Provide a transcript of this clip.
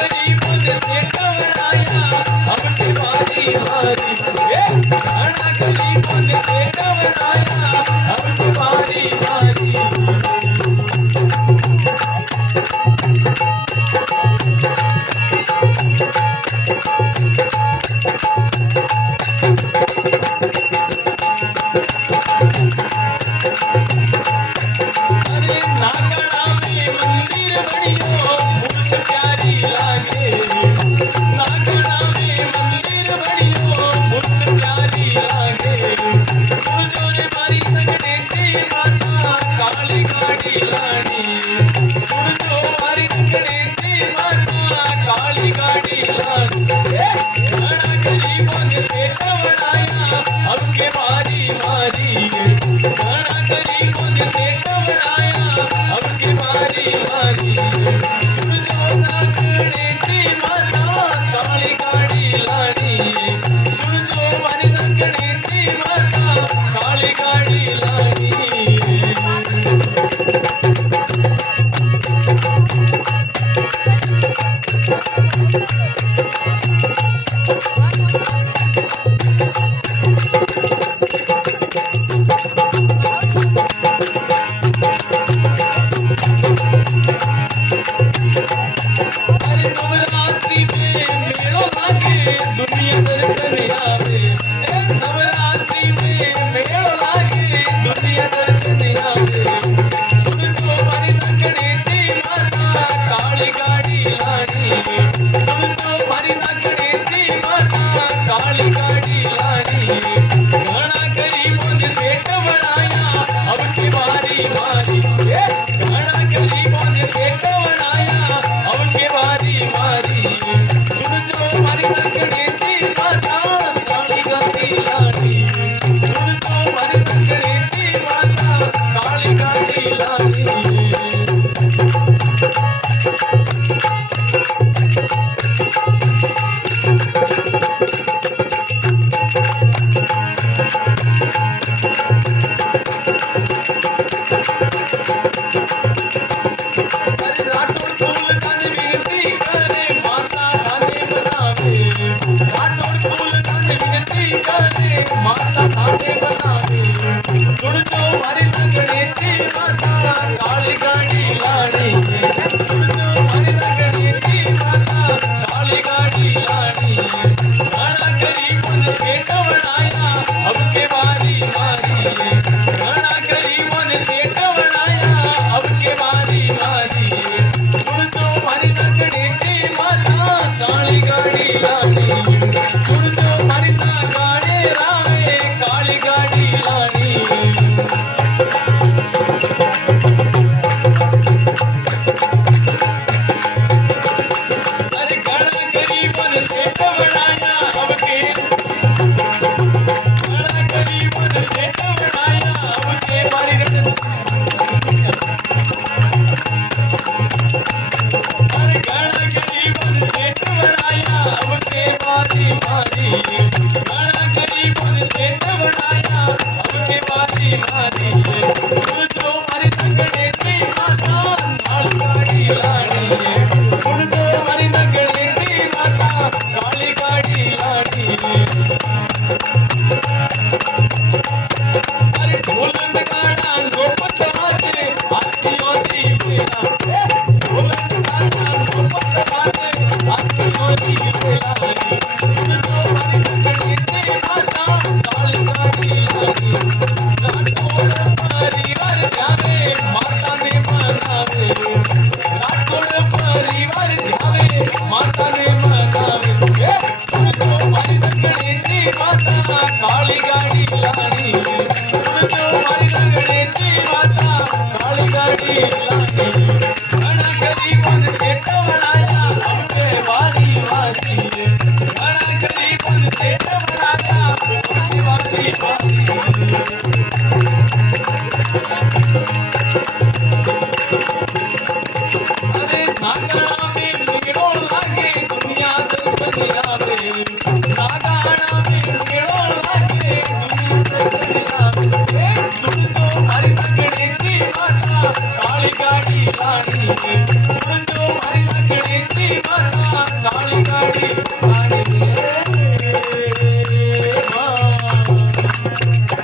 गरीबों ने सेठ बनाया अपनी बारी बारी। घना गरीबों ने सेठ बनाया अपनी बारी बारी। नागड़ा में मंदिर बनियो मूर्त प्यारी लागे। नागड़ा में मंदिर बनियो मूर्त प्यारी लागे। सूरजो ने मारी सकने ची माता काली गाड़ी लानी। सूरजो मारी सकने ची माता काली गाड़ी लानी। घना गरीबों ने सेठ बनाया अब के बारी बारी। घना गरीबों ने सेठ बनाया अब की बारी बारी। सूरजो नागणे ची माता काली गाड़ी लानी। सूरजो मारी नागणे ची माता काली गाड़ी लानी। अरे